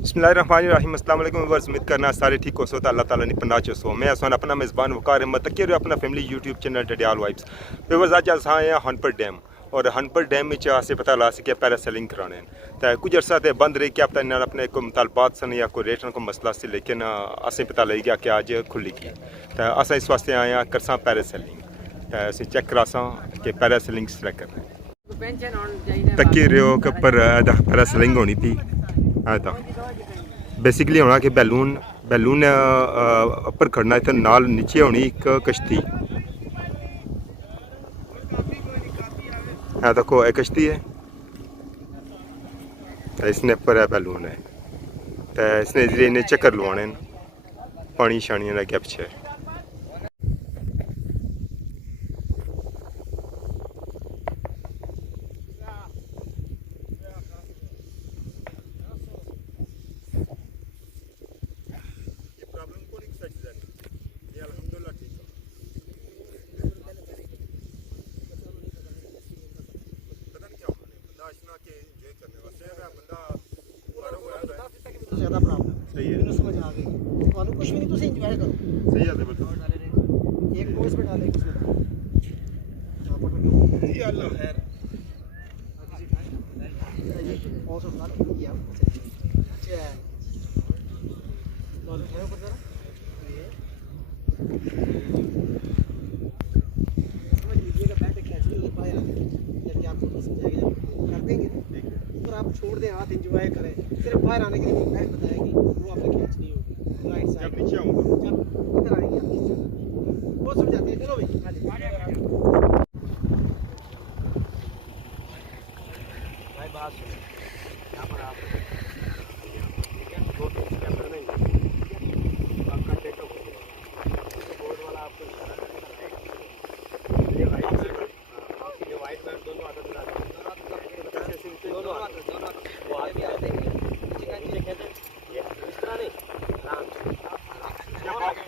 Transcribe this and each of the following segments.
बिस्मिल्लाहिर्रहमानिर्रहीम। अस्सलाम वालेकुम व्यूअर्स, उम्मीद करना सारे ठीक हो सो तो अल्लाह ताला ने पन्ना चो। मैं आसान अपना मेज़बान वकार अहमद तक अपना family YouTube channel Dadyal vibes. Viewers अज अस आए हैं हनपुर डैम और हनपुर डैम में असें पता ला सके पैरासेलिंग कराने तो कुछ अर्सा तो बंद रही क्या पता इन्होंने अपने कोई मुतालबात सन या कोई रेट को मसला से, लेकिन असें पता लग गया कि अज खुली गई तो अस इस वास्ते आए हैं करसा पैरासेलिंग तो असें चेक करासा कि पैरासेलिंग किस तरह करना तकी रहो कि पर पैरासेलिंग होनी थी। बेसिकली होना कि बैलून बैलून उपर खड़ना इतना नाल नीचे होनी एक कश्ती है। देखो एक कश्ती है तो इसने पर है बैलून है तो इसने इन्हें चक्कर लवाने पानी शानी अगे पिछे। ज़्यादा प्रॉब्लम सही है, समझ आ गई। तो कुछ भी नहीं, तुम एंजॉय करो। सही है, बिल्कुल। एक पोस्ट पे डाले किसी का ये अल्लाह खैर और सब डाल दिया। अच्छा तो है ऊपर जरा समझ लीजिएगा, बैठ के खींच लो बाहर आ गए जब आपको तो समझाएगा कर देंगे ऊपर आप छोड़ दें, हाथ एंजॉय करें। सिर्फ बाहर आने के लिए बैठ बताएगी वो आपने खींचनी होगी राइट साइड। जब नीचे आऊंगा जब इधर आएंगे आप नीचे वो समझाते हैं। चलो भाई बात सुनो, यहाँ पर आप दो तीन स्टेप नहीं आपका टेक अप बोर्ड वाला आपको ये वाइट बैट दोनों हाथों में डालते हैं, दोनों हाथ वो आगे आते हैं नीचे खेलते हैं इस तरह नहीं आराम से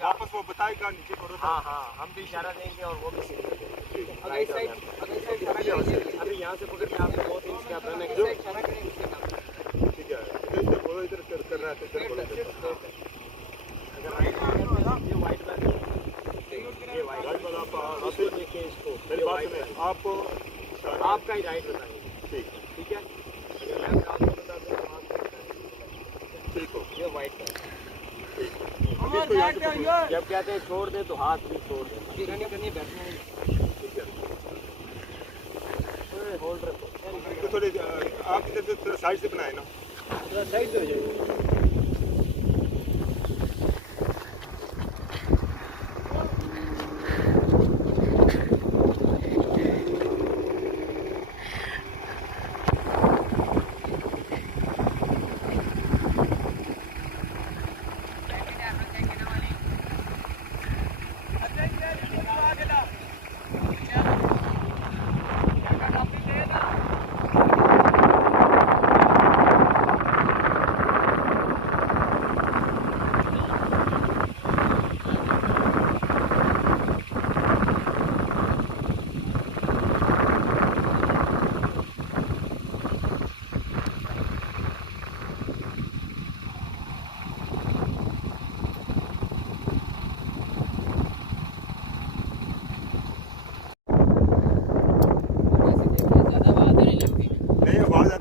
वापस वो बताएगा नीचे करो। हाँ हाँ हम भी इशारा देंगे और वो भी सीखेंगे। राइट साइड अभी यहाँ से पकड़ के आपको 2-3 स्टेप रहने के लिए इशारा करेंगे उसके काम। ठीक है, इधर बोलो, इधर कर रहा है तो अगर राइट में ना ये वाइट बैट ये वाइट वाला आप देखिए इसको मेरी बात सुनिए, आप आपका ही राइट बताइए। ठीक है अगर लेफ्ट हाथ में बता दें तो आप ठीक हो। ये वाइट बैट जब कहते हैं छोड़ दे तो हाथ भी छोड़ दे, अभी रनिंग करनी है, बैठना नहीं। ठीक है होल्ड रखो थोड़ी आप इधर से साइड से बनाए ना, थोड़ा साइड से हो जाएगा।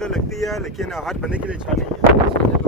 लगती है लेकिन हर बंदे के लिए अच्छा नहीं है।